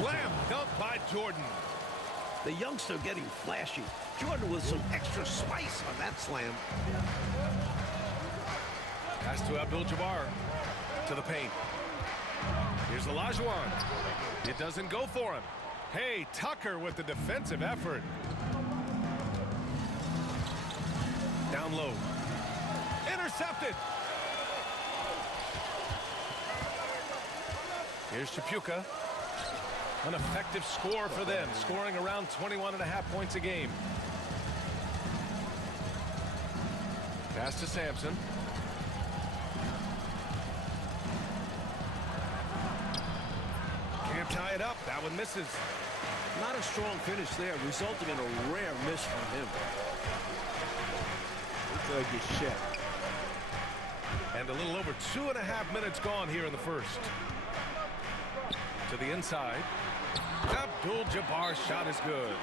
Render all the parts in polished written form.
Slam dunk by Jordan. The youngster getting flashy. Jordan with some extra spice on that slam. Pass to Abdul-Jabbar. To the paint. Here's Olajuwon. It doesn't go for him. Hey, Tucker with the defensive effort. Down low. Intercepted. Here's Chapuka. An effective score for them, scoring around 21.5 points a game. Pass to Sampson. Can't tie it up. That one misses. Not a strong finish there, resulting in a rare miss from him. Looks like he's shit. And a little over 2.5 minutes gone here in the first. To the inside. Abdul-Jabbar's shot is good.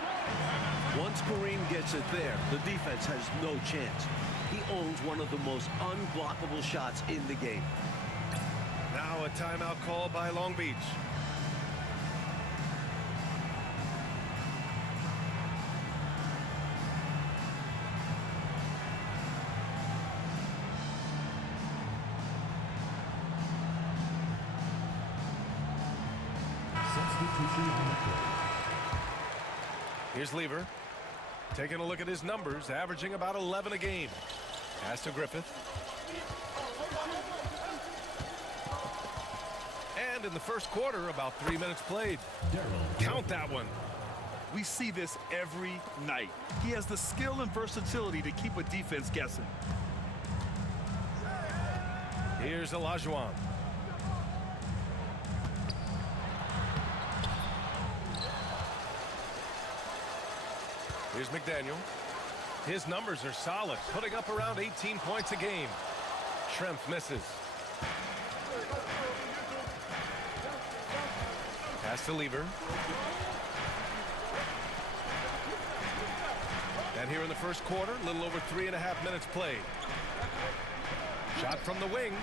Once Kareem gets it there, the defense has no chance. He owns one of the most unblockable shots in the game. Now a timeout call by Long Beach. Here's Lever. Taking a look at his numbers, averaging about 11 a game. Pass to Griffith. And in the first quarter, about 3 minutes played. Count that one. We see this every night. He has the skill and versatility to keep a defense guessing. Here's Olajuwon. Here's McDaniel. His numbers are solid, putting up around 18 points a game. Schrempf misses. Pass to Lever. And here in the first quarter, a little over 3.5 minutes played. Shot from the wing.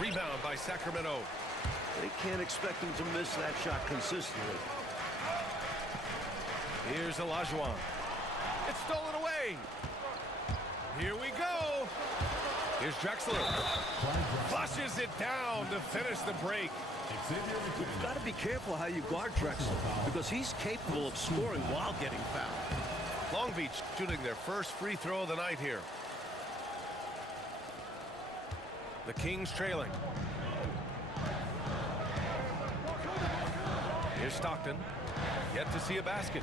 Rebound by Sacramento. They can't expect him to miss that shot consistently. Here's Olajuwon. It's stolen away. Here we go. Here's Drexler. Flushes it down to finish the break. You've got to be careful how you guard Drexler, because he's capable of scoring while getting fouled. Long Beach shooting their first free throw of the night here. The Kings trailing. Here's Stockton. Yet to see a basket.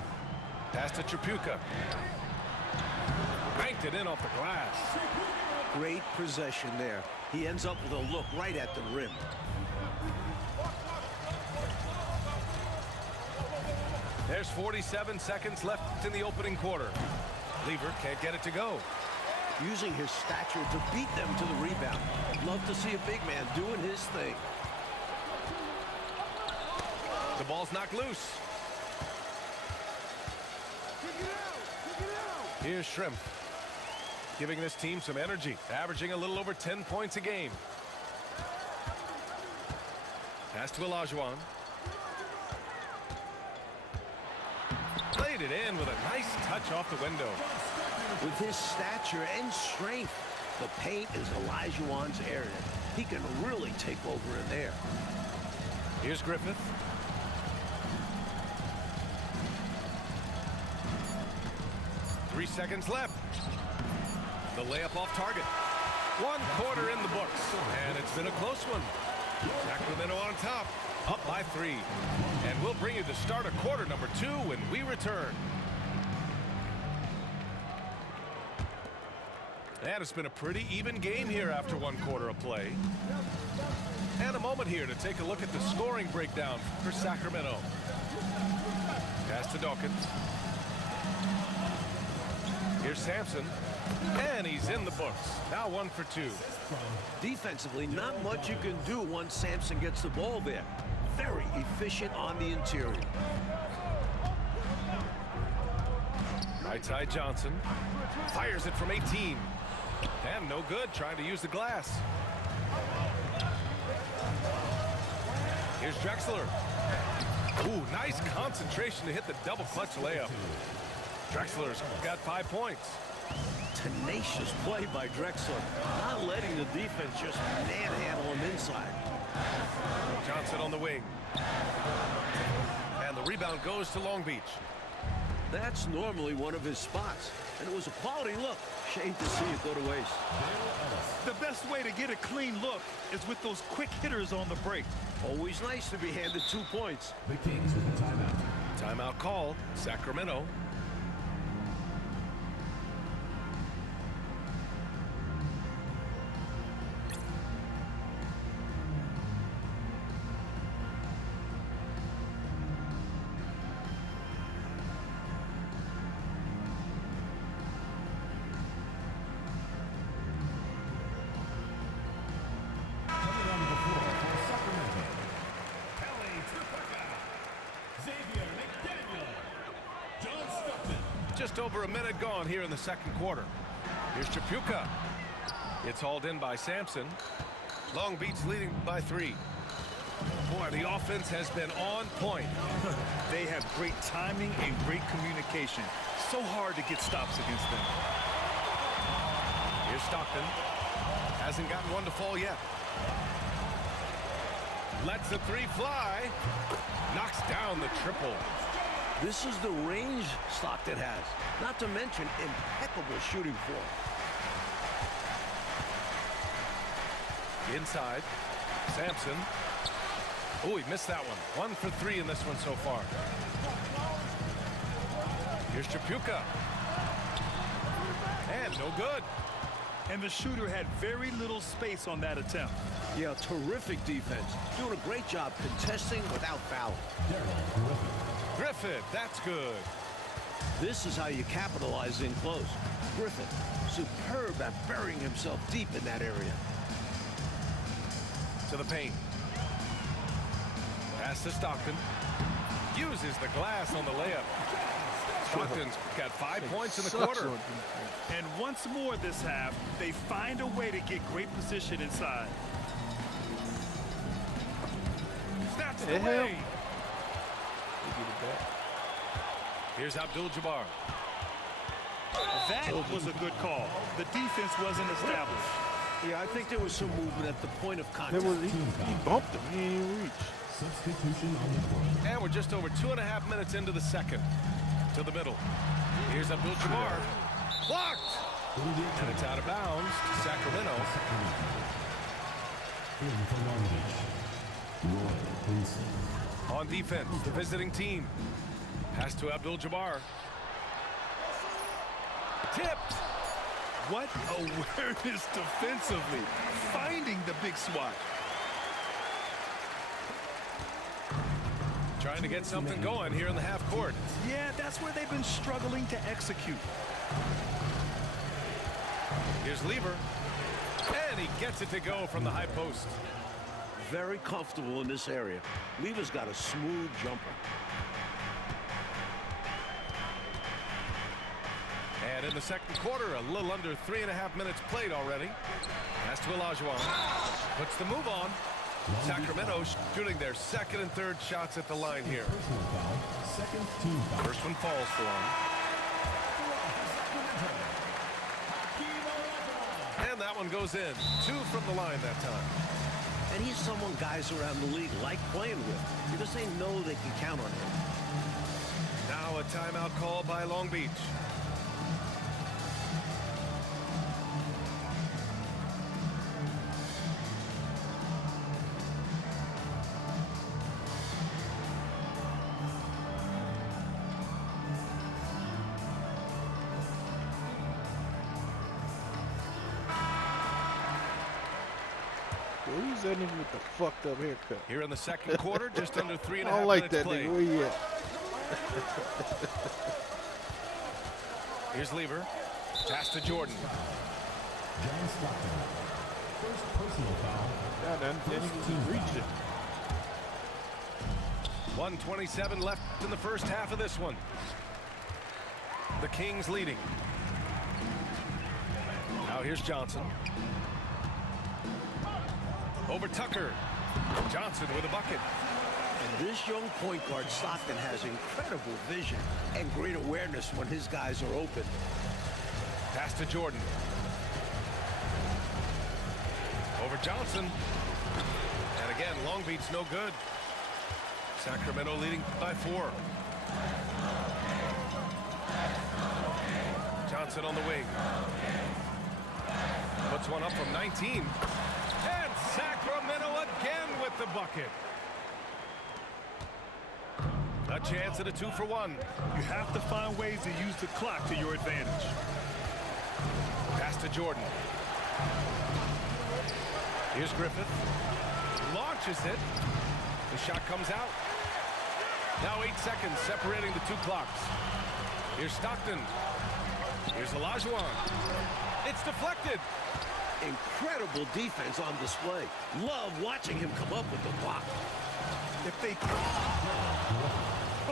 Pass to Chapuka. Banked it in off the glass. Great possession there. He ends up with a look right at the rim. There's 47 seconds left in the opening quarter. Lever can't get it to go. Using his stature to beat them to the rebound. Love to see a big man doing his thing. The ball's knocked loose. Here's Schrempf, giving this team some energy, averaging a little over 10 points a game. Pass to Olajuwon. Played it in with a nice touch off the window. With his stature and strength, the paint is Olajuwon's area. He can really take over in there. Here's Griffith. Three seconds left. The layup off target. 1 quarter in the books, and it's been a close one. Sacramento on top, up by 3. And we'll bring you the start of quarter number 2 when we return. And it's been a pretty even game here after 1 quarter of play. And a moment here to take a look at the scoring breakdown for Sacramento. Pass to Dawkins. Here's Sampson, and he's in the books. Now 1 for 2. Defensively, not much you can do once Sampson gets the ball there. Very efficient on the interior. Right side Johnson. Fires it from 18. And no good, trying to use the glass. Here's Drexler. Ooh, nice concentration to hit the double clutch layup. Drexler's got 5 points. Tenacious play by Drexler, not letting the defense just manhandle him inside. Johnson on the wing. And the rebound goes to Long Beach. That's normally one of his spots, and it was a quality look. Shame to see it go to waste. The best way to get a clean look is with those quick hitters on the break. Always nice to be handed 2 points. The Kings with a timeout. Timeout called. Sacramento. Coming on the floor for Sacramento. Kelly Tripucka. Xavier McDaniel. John Stockton. Just over a minute gone here in the second quarter. Here's Tripucka. It's hauled in by Sampson. Long Beach leading by 3. Boy, the offense has been on point. They have great timing and great communication. So hard to get stops against them. Here's Stockton. Hasn't gotten one to fall yet. Lets the 3 fly. Knocks down the triple. This is the range Stockton has, not to mention impeccable shooting form. Inside. Sampson. Oh, he missed that one. 1 for 3 in this one so far. Here's Tripucka. And no good. And the shooter had very little space on that attempt. Yeah, terrific defense. Doing a great job contesting without fouling. Griffith, that's good. This is how you capitalize in close. Griffith, superb at burying himself deep in that area. To the paint. Pass to Stockton. Uses the glass on the layup. Stockton's got 5 points in the quarter. And once more this half, they find a way to get great position inside. That's the way. Here's Abdul-Jabbar. That was a good call. The defense wasn't established. Yeah, I think there was some movement at the point of contact. He bumped him. He didn't reach. Substitution on the court. And we're just over 2.5 minutes into the second. To the middle. Here's Abdul-Jabbar. Blocked! And it's out of bounds to Sacramento. In for Long Beach. Roy Wilson. On defense, the visiting team. Pass to Abdul-Jabbar. Tipped! What awareness defensively, finding the big swat. Trying to get something going here in the half court. Yeah, that's where they've been struggling to execute. Here's Lever. And he gets it to go from the high post. Very comfortable in this area. Lever's got a smooth jumper. And in the second quarter, a little under 3.5 minutes played already. Pass to Olajuwon. Puts the move on. Sacramento shooting their second and third shots at the line here. Personal foul. Second team foul. First one falls for him. And that one goes in. 2 from the line that time. And he's someone guys around the league like playing with because they know they can count on him. Now a timeout call by Long Beach. Who's that nigga with the fucked up haircut? Here in the second quarter, just under 3.5 I don't like minutes that played. nigga. Where you at? Here's Lever. Pass to Jordan. John Stockton. First personal foul. God, that nigga keep reaching. 1:27 left in the first half of this one. The Kings leading. Now here's Johnson. Over Tucker. Johnson with a bucket. And this young point guard, Stockton, has incredible vision and great awareness when his guys are open. Pass to Jordan. Over Johnson. And again, Long Beach no good. Sacramento leading by 4. Johnson on the wing. Puts one up from 19. And Sacramento again with the bucket. A chance at a 2-for-1. You have to find ways to use the clock to your advantage. Pass to Jordan. Here's Griffith. Launches it. The shot comes out. Now 8 seconds separating the two clocks. Here's Stockton. Here's Olajuwon. It's deflected. Incredible defense on display. Love watching him come up with the block. If they...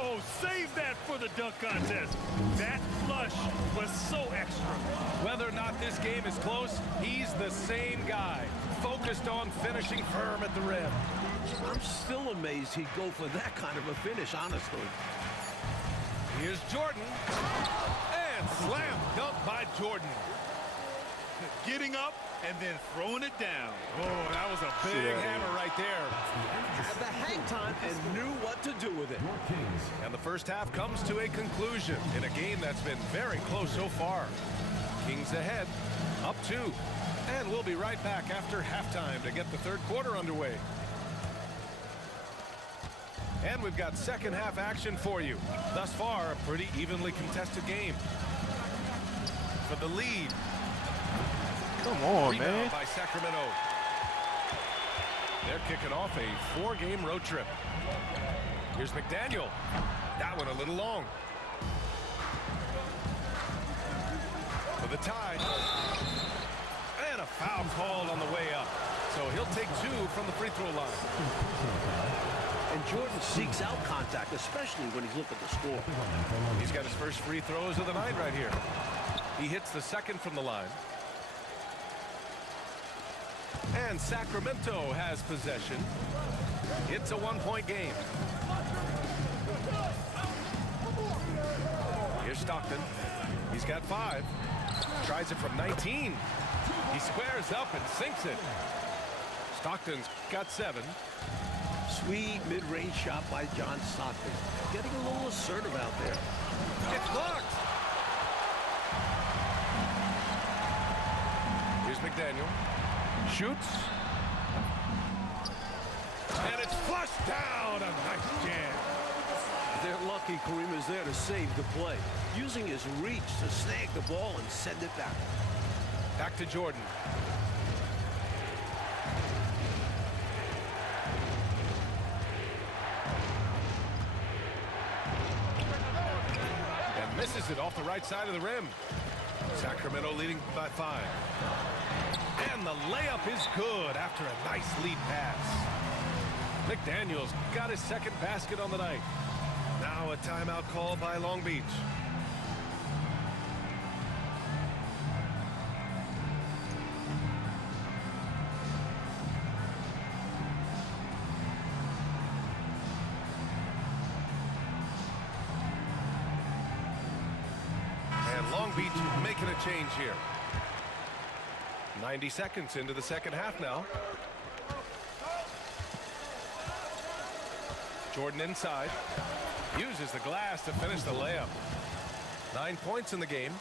Oh, save that for the dunk contest. That flush was so extra. Whether or not this game is close, he's the same guy. Focused on finishing firm at the rim. I'm still amazed he'd go for that kind of a finish, honestly. Here's Jordan. And slam dunk by Jordan. Getting up and then throwing it down. Oh, that was a big hammer right there. Had the hang time and knew what to do with it. And the first half comes to a conclusion in a game that's been very close so far. Kings ahead, up 2. And we'll be right back after halftime to get the third quarter underway. And we've got second half action for you. Thus far, a pretty evenly contested game. For the lead. Come on, Rebound man. by Sacramento. They're kicking off a 4-game road trip. Here's McDaniel. That one a little long. For the tie. And a foul called on the way up. So he'll take 2 from the free throw line. And Jordan seeks out contact, especially when he's looking to score. He's got his first free throws of the night right here. He hits the second from the line. And Sacramento has possession. It's a 1-point game. Here's Stockton. He's got 5. Tries it from 19. He squares up and sinks it. Stockton's got 7. Sweet mid-range shot by John Stockton. Getting a little assertive out there. It's blocked. Here's McDaniel. Shoots. And it's flushed down. A nice jam. They're lucky Kareem is there to save the play, using his reach to snag the ball and send it back. Back to Jordan. And misses it off the right side of the rim. Sacramento leading by 5. And the layup is good after a nice lead pass. McDaniel's got his second basket on the night. Now a timeout called by Long Beach. And Long Beach making a change here. 90 seconds into the second half now. Jordan inside. Uses the glass to finish the layup. 9 points in the game.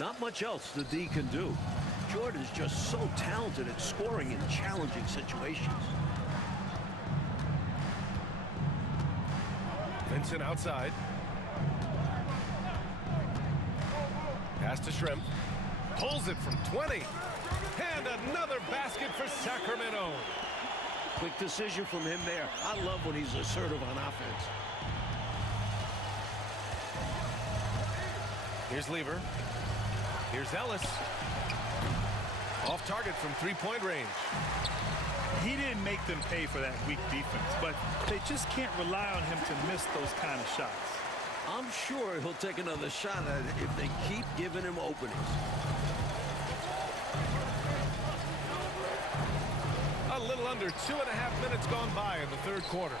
Not much else the D can do. Jordan's just so talented at scoring in challenging situations. Vincent outside. Pass to Shrimp. Pulls it from 20. And another basket for Sacramento. Quick decision from him there. I love when he's assertive on offense. Here's Lever. Here's Ellis. Off target from 3-point range. He didn't make them pay for that weak defense, but they just can't rely on him to miss those kind of shots. I'm sure he'll take another shot at it if they keep giving him openings. A little under 2.5 minutes gone by in the third quarter.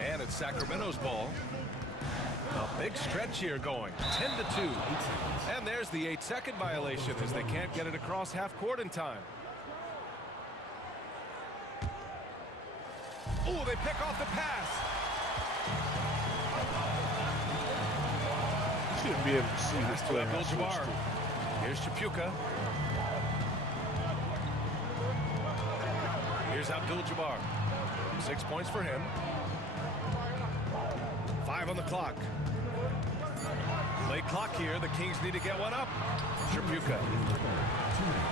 And it's Sacramento's ball. A big stretch here going. 10-2. And there's the 8-second violation as they can't get it across half court in time. Oh, they pick off the pass. Shouldn't be able to see this Pass to play. Abdul-Jabbar. Here's Chapuka. Here's Abdul-Jabbar. 6 points for him. 5 on the clock. Late clock here. The Kings need to get one up. Chapuka.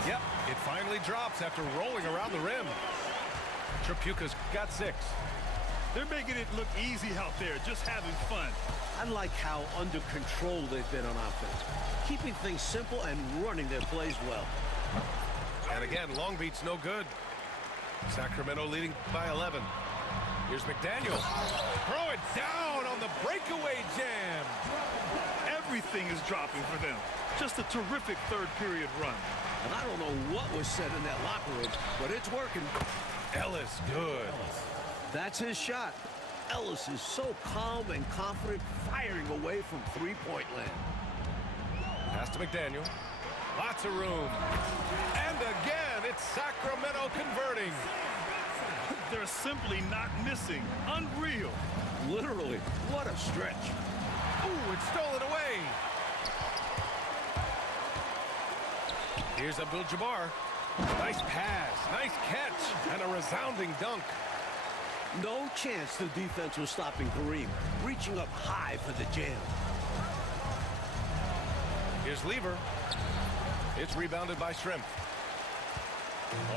Yep, it finally drops after rolling around the rim. Chapuka's got 6. They're making it look easy out there, just having fun. I like how under control they've been on offense, keeping things simple and running their plays well. And again, Long Beach no good. Sacramento leading by 11. Here's McDaniel. Throw it down on the breakaway jam. Everything is dropping for them. Just a terrific third period run. And I don't know what was said in that locker room, but it's working. Ellis, good. That's his shot. Ellis is so calm and confident, firing away from three-point land. Pass to McDaniel. Lots of room. And again, it's Sacramento converting. They're simply not missing. Unreal. Literally, what a stretch. Ooh, it's stolen away. Here's Abdul-Jabbar. Nice pass, nice catch, and a resounding dunk. No chance the defense was stopping Kareem, reaching up high for the jam. Here's Lever. It's rebounded by Shrimp.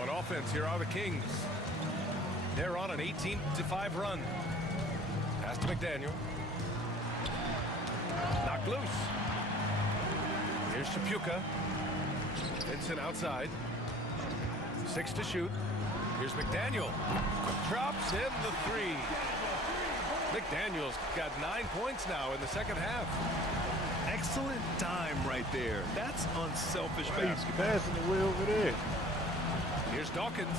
On offense, here are the Kings. They're on an 18-5 run. Pass to McDaniel. Knocked loose. Here's Chapuka. Vincent outside. 6 to shoot. Here's McDaniel. Drops in the 3. McDaniel's got 9 points now in the second half. Excellent dime right there. That's unselfish He's basketball. passing it way over there. Here's Dawkins.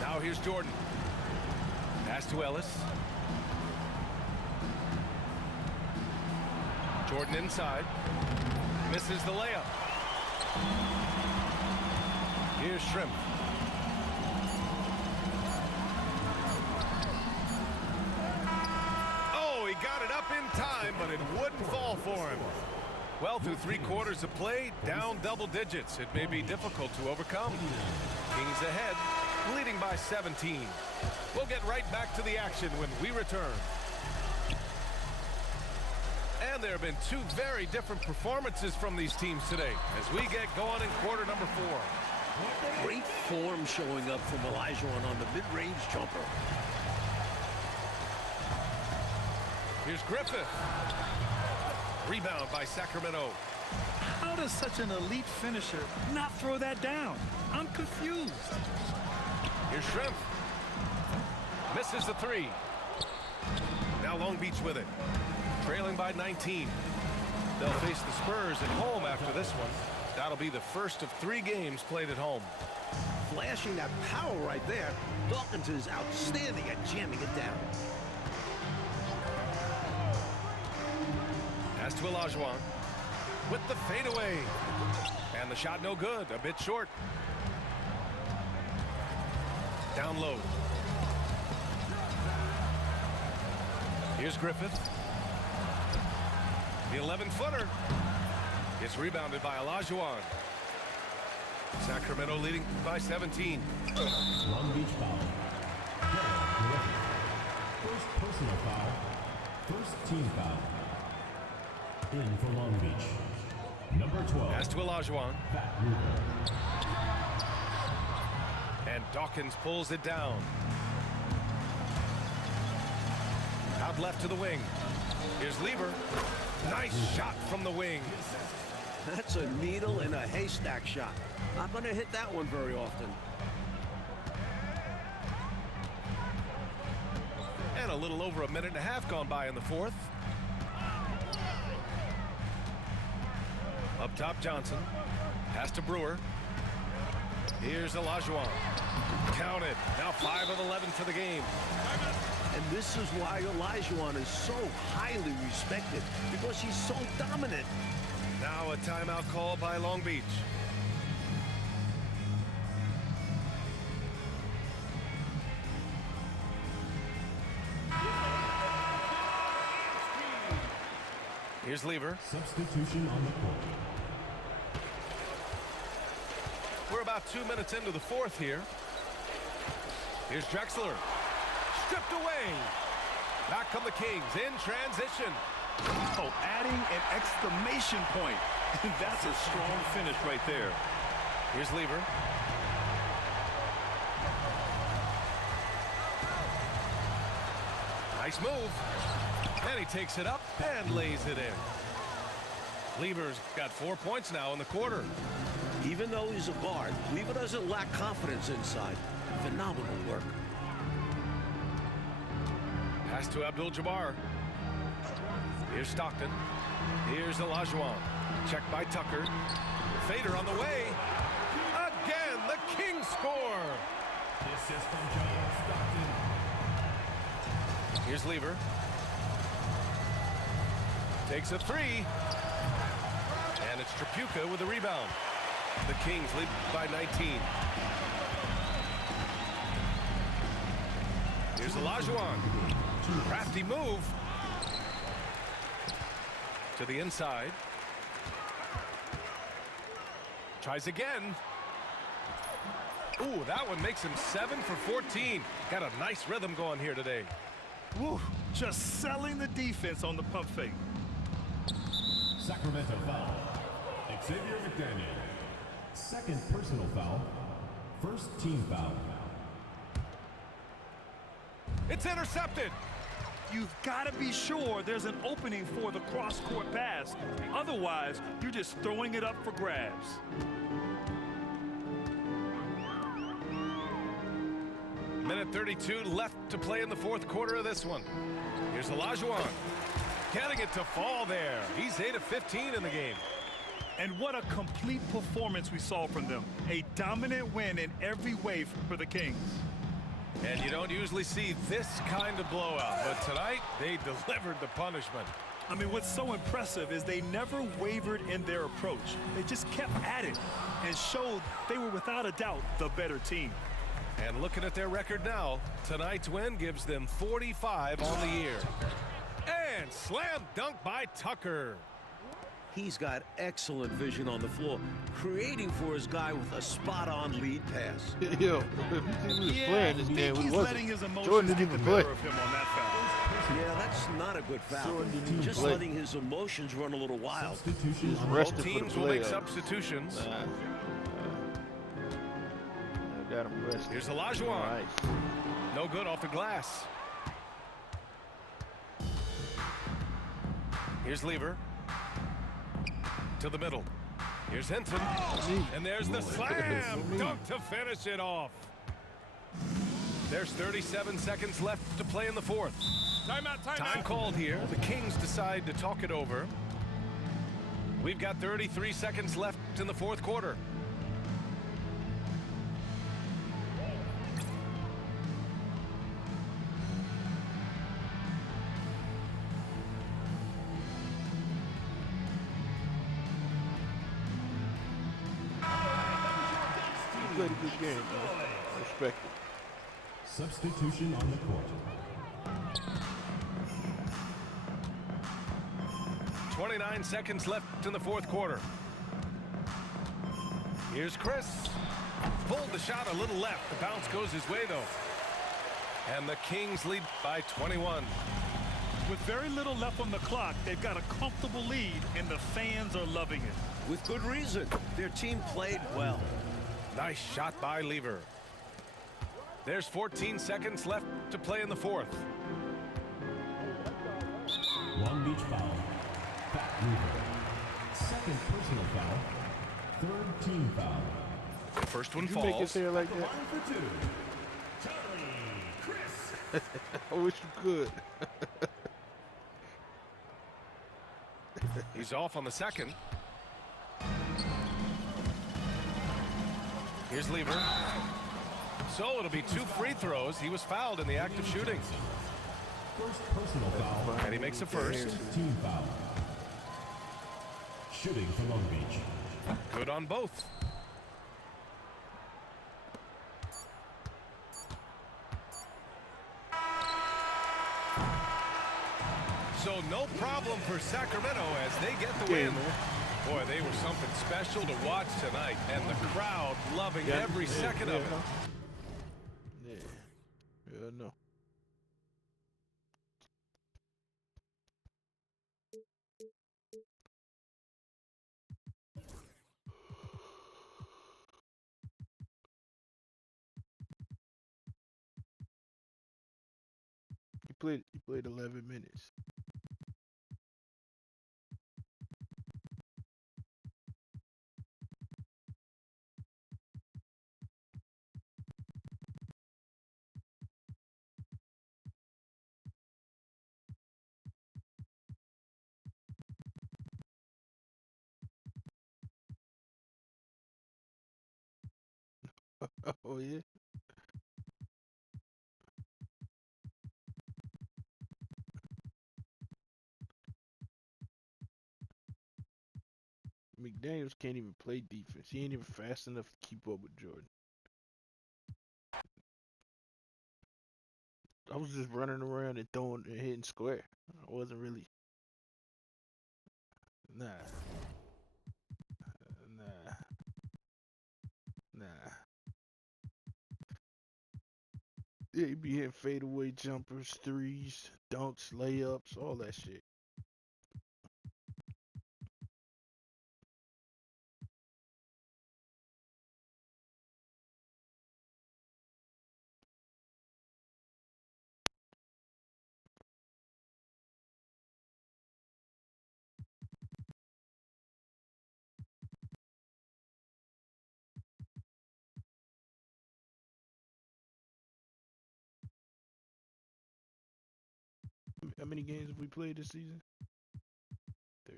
Now here's Jordan. Pass to Ellis. Jordan inside. Misses the layup. Here's Shrimp. Oh, he got it up in time, but it wouldn't fall for him. Well, through 3 quarters of play, down double digits. It may be difficult to overcome. Kings ahead, leading by 17. We'll get right back to the action when we return. And there have been 2 very different performances from these teams today as we get going in quarter number 4. Great form showing up from Olajuwon on the mid-range jumper. Here's Griffith. Rebound by Sacramento. How does such an elite finisher not throw that down? I'm confused. Here's Shrimp. Misses the 3. Now Long Beach with it. Trailing by 19. They'll face the Spurs at home after this one. That'll be the first of 3 games played at home. Flashing that power right there. Dawkins is outstanding at jamming it down. Pass to Olajuwon with the fadeaway. And the shot no good, a bit short. Down low. Here's Griffith. The 11-footer. It's rebounded by Olajuwon. Sacramento leading by 17. Long Beach foul. Derek Griffith. First personal foul. First team foul. In for Long Beach. Number 12. Pass to Olajuwon. Pat Ruger. And Dawkins pulls it down. Out left to the wing. Here's Lever. Nice shot from the wing. That's a needle in a haystack shot. Not going to hit that one very often. And a little over a minute and a half gone by in the 4th. Up top, Johnson. Pass to Brewer. Here's Olajuwon. Counted. Now 5 of 11 to the game. And this is why Olajuwon is so highly respected, because he's so dominant. Now a timeout call by Long Beach. Here's Lever. Substitution on the court. We're about 2 minutes into the fourth here. Here's Drexler. Stripped away. Back come the Kings in transition. Oh, adding an exclamation point. That's a strong finish right there. Here's Lever. Nice move. And he takes it up and lays it in. Lever's got 4 points now in the quarter. Even though he's a guard, Lever doesn't lack confidence inside. Phenomenal work. Pass to Abdul-Jabbar. Here's Stockton. Here's Olajuwon. Checked by Tucker. Fader on the way. Again, the Kings score. This is from John Stockton. Here's Lever. Takes a three. And it's Tripucka with the rebound. The Kings lead by 19. Here's Olajuwon. Crafty move. To the inside. Tries again. Ooh, that one makes him 7 for 14. Got a nice rhythm going here today. Woo, just selling the defense on the pump fake. Sacramento foul. Xavier McDaniel. Second personal foul. First team foul. It's intercepted. You've got to be sure there's an opening for the cross-court pass. Otherwise, you're just throwing it up for grabs. Minute 32 left to play in the fourth quarter of this one. Here's Olajuwon. Getting it to fall there. He's 8 of 15 in the game. And what a complete performance we saw from them. A dominant win in every way for the Kings. And you don't usually see this kind of blowout, but tonight they delivered the punishment. I mean, what's so impressive is they never wavered in their approach. They just kept at it and showed they were without a doubt the better team. And looking at their record now, tonight's win gives them 45 on the year. And slam dunk by Tucker. He's got excellent vision on the floor, creating for his guy with a spot-on lead pass. Yo, if he was playing this game, he's he letting wasn't. his emotions Jordan didn't get even the play. better of him on that foul. Yeah, that's not a good foul. Jordan didn't even Just play. letting his emotions run a little wild. Substitution He's on the rested Both for the teams will make playoffs. substitutions. I got him rested. Here's Olajuwon. Nice. No good off the glass. Here's Lever. To the middle. Here's Hinton. And there's the slam dunk to finish it off. There's 37 seconds left to play in the fourth. Time called here. The Kings decide to talk it over. We've got 33 seconds left in the fourth quarter. He played a good game, man. Respect it. Substitution on the court. 29 seconds left in the fourth quarter. Here's Chris. Pulled the shot a little left. The bounce goes his way, though. And the Kings lead by 21. With very little left on the clock, they've got a comfortable lead, and the fans are loving it. With good reason. Their team played well. Nice shot by Lever. There's 14 seconds left to play in the fourth. Long Beach foul. Pat Lever. Second personal foul. Third team foul. First one You make his falls. hair like that? Line for two. Charlie Chris. I wish you could. He's off on the second. Here's Lever. So it'll be 2 free throws. He was fouled in the act of shooting. First personal foul. And he makes a first. Team foul. Shooting for Long Beach. Good on both. So no problem for Sacramento as they get the win. Boy, they were something special to watch tonight, and the crowd loving every second of it. Yeah, no. He played 11 minutes. Oh yeah. McDaniels can't even play defense. He ain't even fast enough to keep up with Jordan. I was just running around and throwing and hitting square. I wasn't really. Nah. Nah. Nah. Yeah, he be hitting fadeaway jumpers, threes, dunks, layups, all that shit. How many games have we played this season? 3.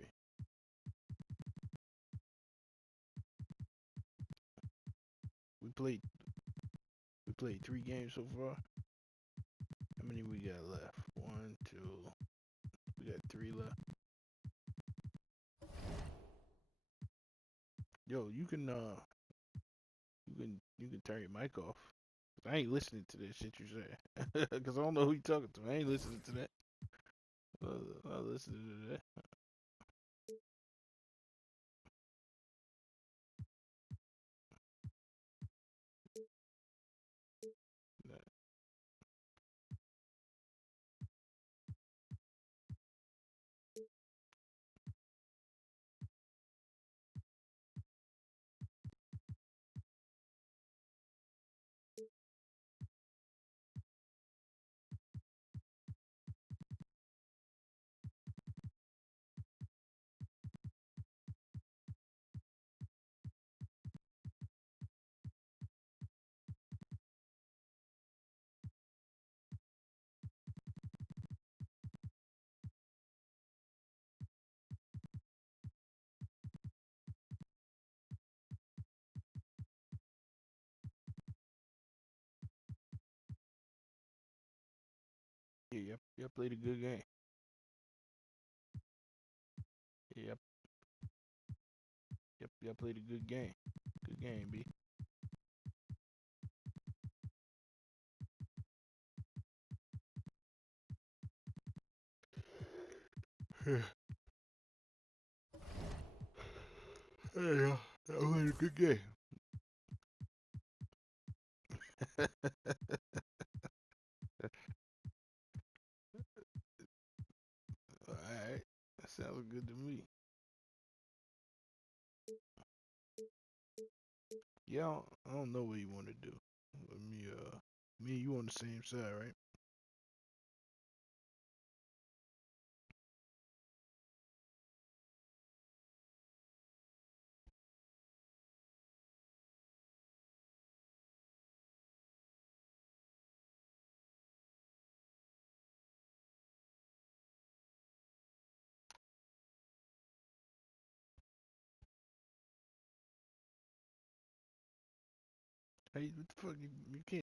We played 3 games so far. How many we got left? 1, 2. We got 3 left. Yo, you can turn your mic off. I ain't listening to that shit you say. Cause I don't know who you talking to. I ain't listening to that. I'm not listening to that. Nah. Yeah, y'all played a good game. Yep. Yep, y'all played a good game. Good game, B. Yeah, that was a good game. Alright, that sounds good to me. Yeah, I don't know what you want to do. Me and you on the same side, right? Hey, what the fuck? You can't